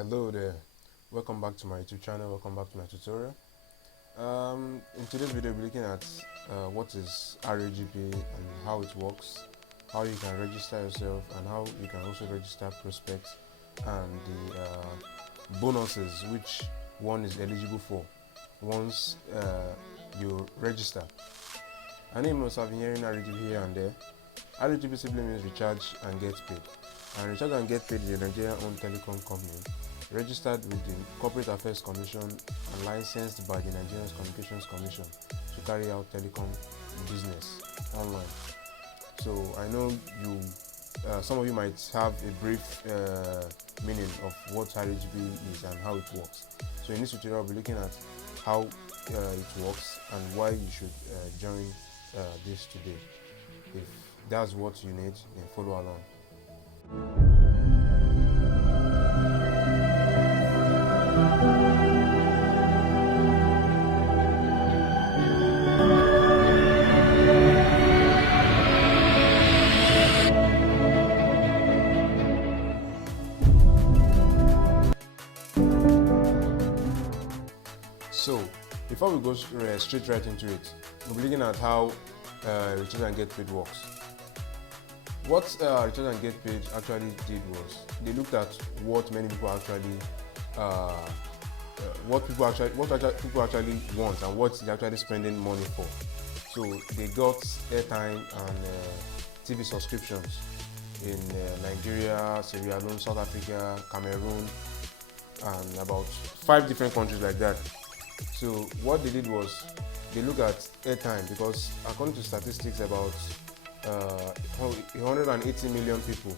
Hello there, welcome back to my YouTube channel, welcome back to my tutorial. In today's video we'll be looking at what is RAGP and how it works, how you can register yourself and how you can also register prospects, and the bonuses which one is eligible for once you register. I know you must have been hearing RAGP here and there. RAGP simply means recharge and get paid. And Recharge and Get Paid is a Nigerian-owned telecom company registered with the Corporate Affairs Commission and licensed by the Nigerian Communications Commission to carry out telecom business online. So I know some of you might have a brief meaning of what RAGP is and how it works. So in this tutorial, I'll be looking at how it works and why you should join this today. If that's what you need, then follow along. So, before we go straight right into it, we'll be looking at how Recharge and Get Paid works. What Recharge and Get Paid actually did was they looked at what many people actually, what people actually want and what they're actually spending money for. So they got airtime and TV subscriptions in Nigeria, Sierra Leone, South Africa, Cameroon, and about 5 different countries like that. So what they did was they looked at airtime because according to statistics about 180 million people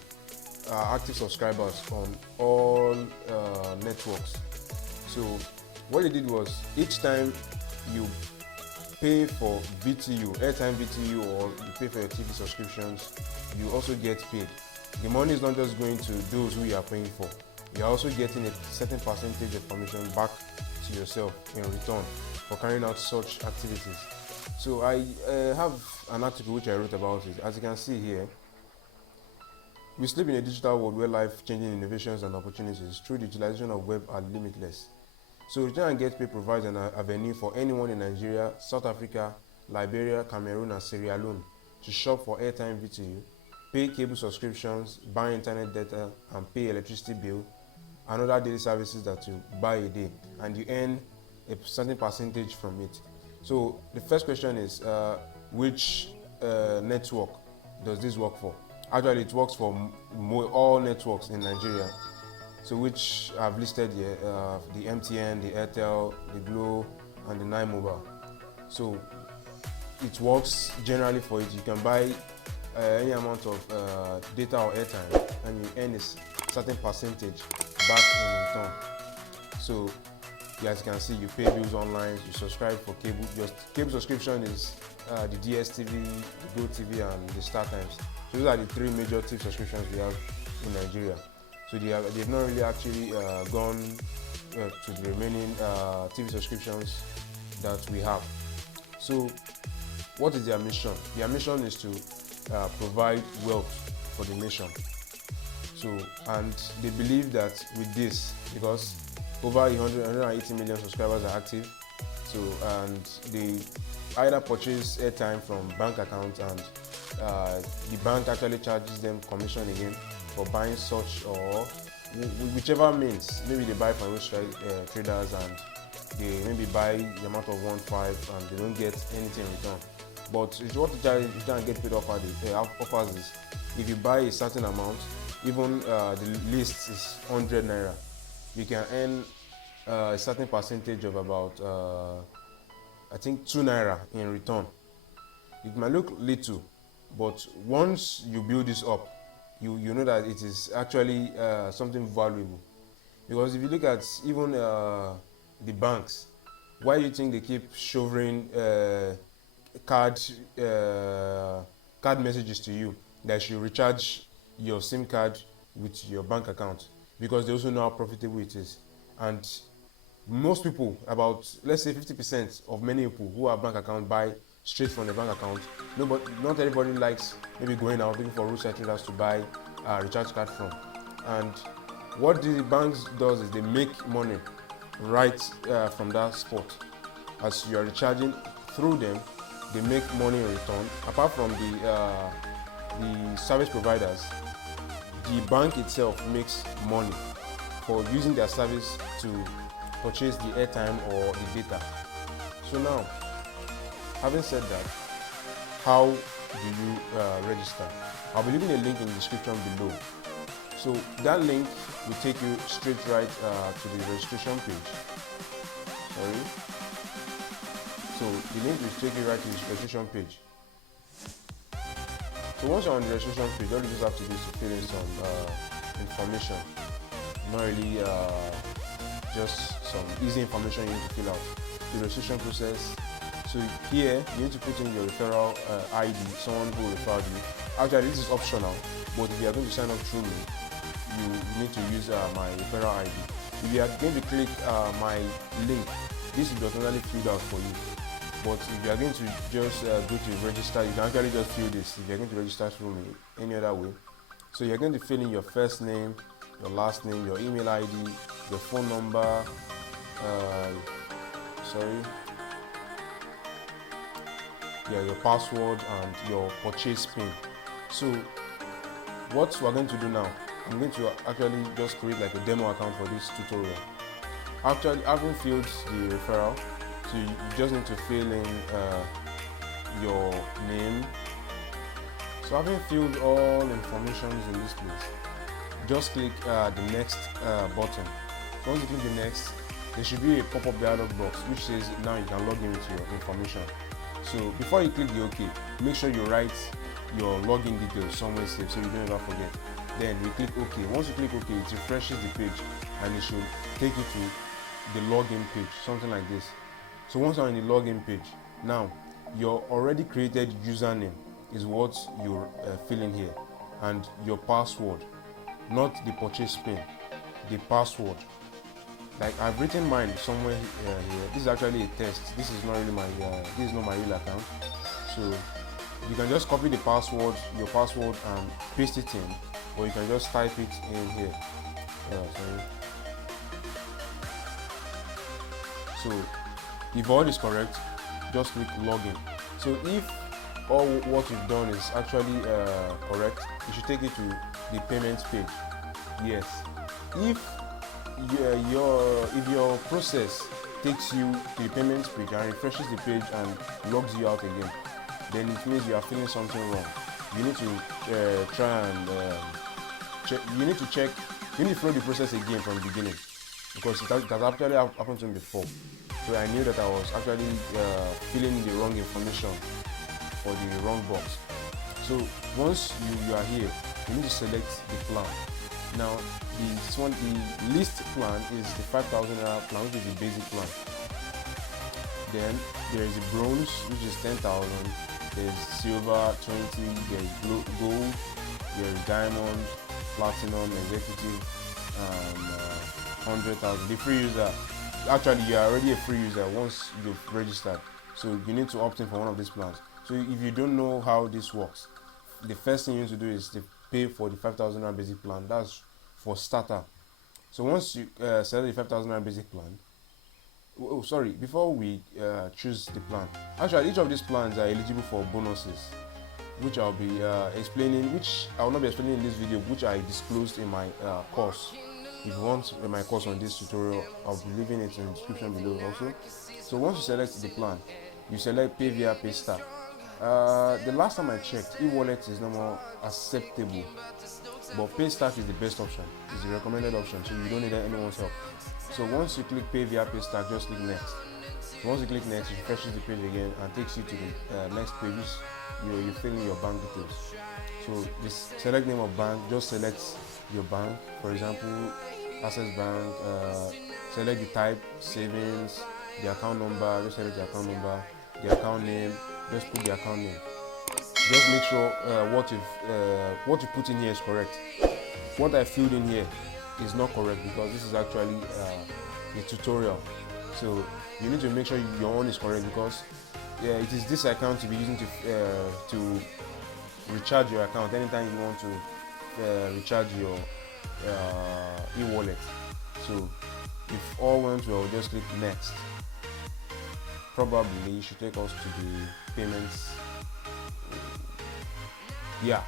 are active subscribers on all networks. So what they did was each time you pay for BTU, airtime BTU, or you pay for your TV subscriptions, you also get paid. The money is not just going to those who you are paying for. You are also getting a certain percentage of commission back to yourself in return for carrying out such activities. So I have an article which I wrote about it. As you can see here, we live in a digital world where life-changing innovations and opportunities through the utilization of web are limitless. So Recharge and Get Paid provides an avenue for anyone in Nigeria, South Africa, Liberia, Cameroon, and Sierra Leone to shop for airtime VTU, pay cable subscriptions, buy internet data, and pay electricity bill and other daily services that you buy a day, and you earn a certain percentage from it. So the first question is, which network does this work for? Actually, it works for all networks in Nigeria. So which I've listed here, the MTN, the Airtel, the Glo, and the 9Mobile. So it works generally for it. You can buy any amount of data or airtime, and you earn a certain percentage back in return. So as you can see, you pay bills online, you subscribe for cable. Your cable subscription is the DSTV, the GoTV, and the StarTimes. So those are the 3 major TV subscriptions we have in Nigeria. So they've not really actually gone to the remaining TV subscriptions that we have. So what is their mission? Their mission is to provide wealth for the nation. So, and they believe that with this, because over 180 million subscribers are active, so, and they either purchase airtime from bank accounts, and the bank actually charges them commission again for buying such, or whichever means. Maybe they buy from those traders and they maybe buy the amount of 1.5 and they don't get anything in return. But what Recharge and Get Paid offers is, if you buy a certain amount, even the list is 100 naira, you can earn a certain percentage of about I think 2 naira in return. It might look little, but once you build this up, you know that it is actually something valuable. Because if you look at even the banks, why do you think they keep showing card messages to you that you recharge your SIM card with your bank account? Because they also know how profitable it is. And most people, about let's say 50% of many people who have bank account, buy straight from the bank account. Not everybody likes maybe going out looking for roadside traders to buy recharge card from. And what the banks does is they make money right from that spot. As you are recharging through them, they make money in return. Apart from the service providers, the bank itself makes money for using their service to purchase the airtime or the data. So now, having said that, how do you register? I'll be leaving a link in the description below. So that link will take you straight right to the registration page. Sorry. So the link will take you right to the registration page. So once you're on the registration page, all you just have to do is to fill in some information. Not really just some easy information you need to fill out. The registration process. So here you need to put in your referral ID, someone who referred you. Actually, this is optional, but if you are going to sign up through me, you need to use my referral ID. If you are going to click my link, this is automatically filled out for you. But if you are going to just go to register, you can actually just fill this. If you are going to register through me any other way, so you're going to fill in your first name, your last name, your email ID, your phone number, your password and your purchase PIN. So what we're going to do now, I'm going to actually just create like a demo account for this tutorial. After having filled the referral, so you just need to fill in your name. So having filled all information in this place, just click the next button. Once you click the next, there should be a pop-up dialog box which says now you can log in with your information. So before you click the OK, make sure you write your login details somewhere safe so you don't ever forget. Then you click OK. Once you click OK, it refreshes the page and it should take you to the login page, something like this. So once you're on the login page, now your already created username is what you're filling here, and your password, not the purchase PIN, the password. Like I've written mine somewhere here. This is actually a test. This is not really my this is not my real account. So you can just copy the password, your password, and paste it in, or you can just type it in here. So if all is correct, just click login. So if all what you've done is actually correct, it should take you to the payments page. Yes. If your process takes you to the payments page and refreshes the page and logs you out again, then it means you are feeling something wrong. You need to try and check. You need to check. You need to follow the process again from the beginning, because it has actually happened to me before. So I knew that I was actually filling the wrong information for the wrong box. So once you are here, you need to select the plan. Now the least plan is the 5,000 naira plan, which is the basic plan. Then there is the bronze, which is 10,000. There's silver 20. There's gold. There's diamond, platinum, executive, and 100,000. The free user. Actually, you are already a free user once you've registered. So you need to opt in for one of these plans. So if you don't know how this works, the first thing you need to do is to pay for the 5,000 rand basic plan. That's for starter. So once you select the 5,000 rand basic plan, before we choose the plan, actually each of these plans are eligible for bonuses, which I'll be explaining, which I will not be explaining in this video, which I disclosed in my course. If you want my course on this tutorial, I'll be leaving it in the description below also. So once you select the plan, you select pay via PayStar. The last time I checked, e-wallet is no more acceptable, but PayStar is the best option. It's the recommended option, so you don't need anyone's help. So once you click pay via PayStar, just click next. So once you click next, it refreshes the page again and takes you to the next page. You fill in your bank details. So this select name of bank, just select your bank. For example, Access Bank. Select the type, savings, the account number. Just select the account number, the account name. Just put the account name. Just make sure what you put in here is correct. What I filled in here is not correct because this is actually a tutorial. So you need to make sure your own is correct, because it is this account to be using to recharge your account anytime you want to recharge your e-wallet. So if all went well, we'll just click next. Probably it should take us to the payments. Yeah,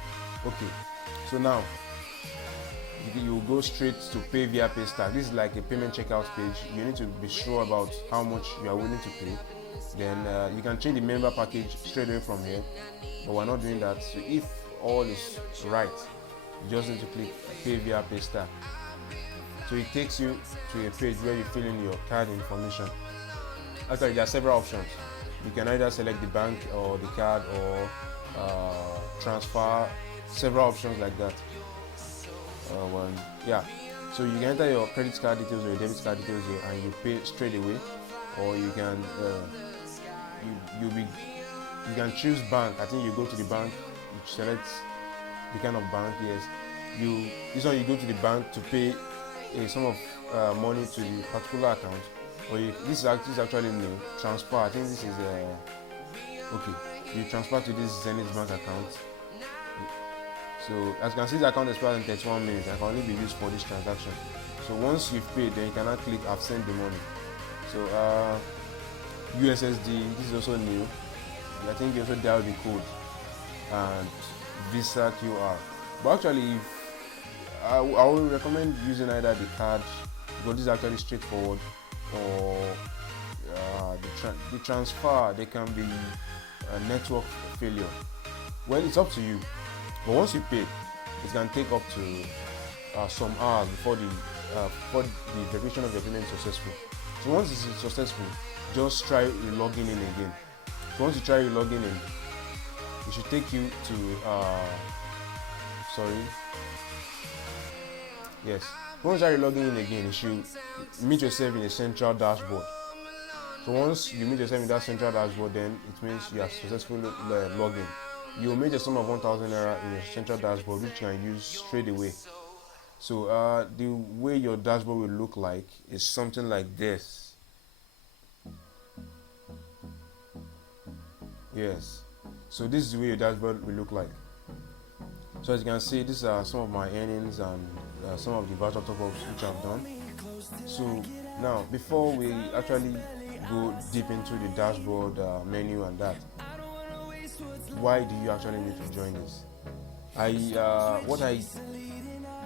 okay. So now you go straight to pay via Paystack. This is like a payment checkout page. You need to be sure about how much you are willing to pay. Then you can change the member package straight away from here, but we're not doing that. So if all is right, you just need to click pay via Paystack. So it takes you to a page where you fill in your card information. Actually, there are several options. You can either select the bank or the card or transfer, several options like that. Yeah, so you can enter your credit card details or your debit card details here and you pay straight away, or you can you can choose bank. I think you go to the bank, you select the kind of bank. Yes, this one you go to the bank to pay a sum of money to the particular account, or this is actually new transfer. I think this is okay. You transfer to this Zenith Bank account. So as you can see, the account expires in 31 minutes and can only be used for this transaction. So once you've paid, then you cannot click I've sent the money. So USSD, this is also new. I think you also dial the code and Visa QR. But actually, I would recommend using either the card, because this is actually straightforward, or the transfer. They can be a network failure. Well, it's up to you. But once you pay, it can take up to some hours before the verification of your payment is successful. So once it's successful, just try logging in again. So once you try logging in, it should take you to once you try logging in again, you should meet yourself in a central dashboard. So once you meet yourself in that central dashboard, then it means you have successfully logged in. You will make a sum of 1,000 naira in your central dashboard, which you can use straight away. So the way your dashboard will look like is something like this. Yes. So this is the way your dashboard will look like. So as you can see, these are some of my earnings and some of the voucher top-ups which I've done. So now, before we actually go deep into the dashboard menu and that, why do you actually need to join this?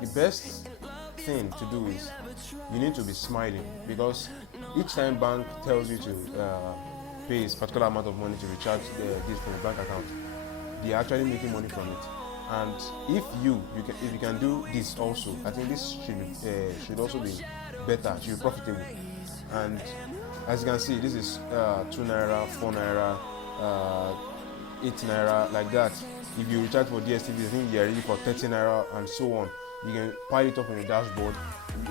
The best thing to do is you need to be smiling, because each time bank tells you to pay a particular amount of money to recharge this from your bank account, they are actually making money from it. And if you can do this also, I think this should also be better, should be profitable. And as you can see, this is 2 naira, 4 naira, 8 naira, like that. If you recharge for DSTV, I think you're ready for 30 naira and so on. You can pile it up on your dashboard.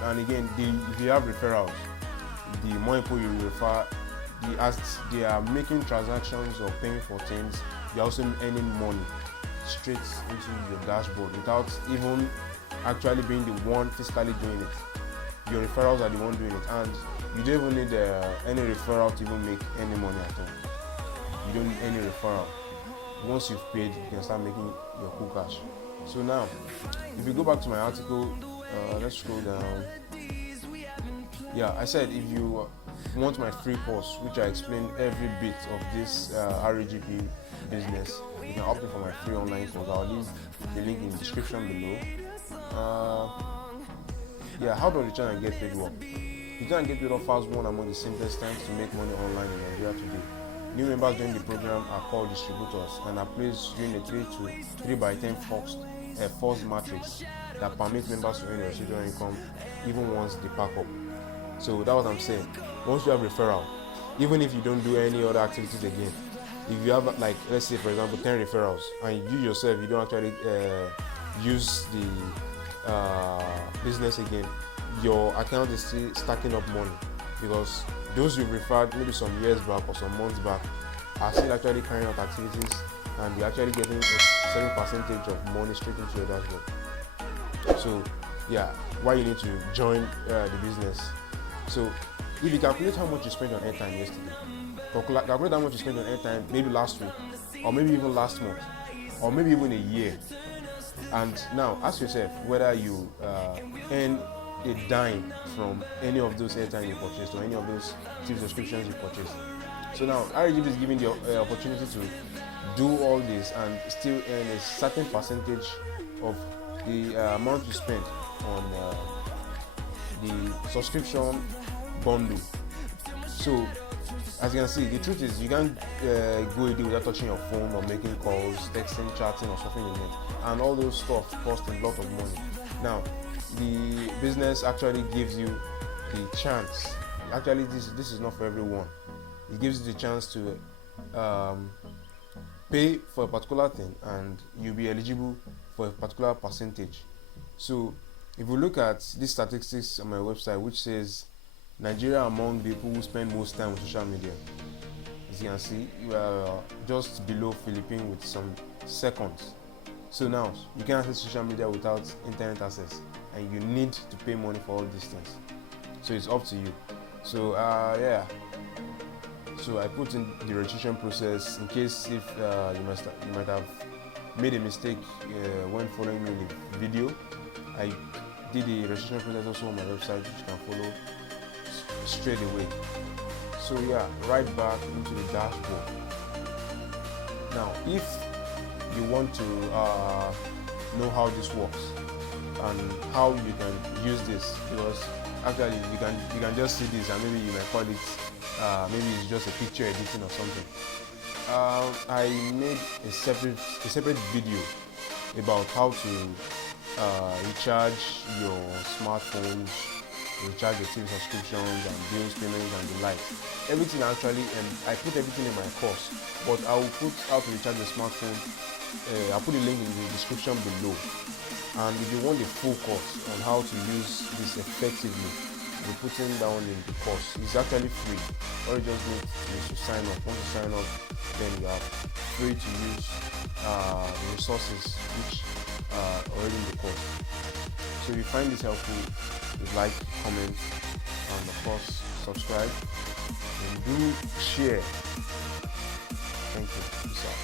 And again, if you have referrals, the more people you refer, as they are making transactions or paying for things, they're also earning money straight into your dashboard without even actually being the one physically doing it. Your referrals are the one doing it, and you don't even need any referral to even make any money at all. You don't need any referral. Once you've paid, you can start making your cool cash. So now, if you go back to my article, let's scroll down. Yeah, I said if you want my free course, which I explain every bit of this RAGP business, you can opt in for my free online course. I'll leave the link in the description below. How to recharge and get paid work. Recharge and get paid offers one among the simplest times to make money online in Nigeria today. New members join the program are called distributors and are placed during a 3x10 forced matrix that permits members to earn residual income even once they pack up. So that's what I'm saying. Once you have referral, even if you don't do any other activities again, if you have, like, let's say for example 10 referrals and you yourself, you don't actually use the business again, your account is still stacking up money, because those you've referred maybe some years back or some months back are still actually carrying out activities, and you're actually getting a certain percentage of money straight into your dashboard. So why you need to join the business. So if you calculate how much you spent on airtime yesterday, calculate how much you spent on airtime maybe last week, or maybe even last month, or maybe even a year, And now ask yourself whether you earn a dime from any of those airtime you purchased or any of those TV subscriptions you purchased. So now RAGP is giving the opportunity to do all this and still earn a certain percentage of the amount you spend on the subscription bundle. So as you can see, the truth is you can't go a day without touching your phone or making calls, texting, chatting, or surfing the net, and all those stuff cost a lot of money. Now the business actually gives you the chance. Actually, this is not for everyone. It gives you the chance to pay for a particular thing, and you'll be eligible for a particular percentage. So if we look at these statistics on my website, which says Nigeria among the people who spend most time on social media, as you can see, you are just below Philippines with some seconds. So now you can access social media without internet access, and you need to pay money for all these things. So it's up to you. So yeah. So I put in the registration process in case if you might have made a mistake when following me in the video. I did the registration process also on my website, which you can follow straight away. So yeah, right back into the dashboard. Now if you want to know how this works and how you can use this, because actually you can just see this and maybe you might call it maybe it's just a picture editing or something. I made a separate video about how to recharge your smartphones, recharge your TV subscriptions and bills payments and the like. Everything actually, and I put everything in my course, but I will put how to recharge your smartphone. I'll put a link in the description below. And if you want the full course on how to use this effectively, we're putting down in the course. It's actually free. All you just need is to sign up. Once you sign up, then you are free to use the resources which are already in the course. So if you find this helpful, please like, comment, and of course subscribe, and do share. Thank you. Peace out.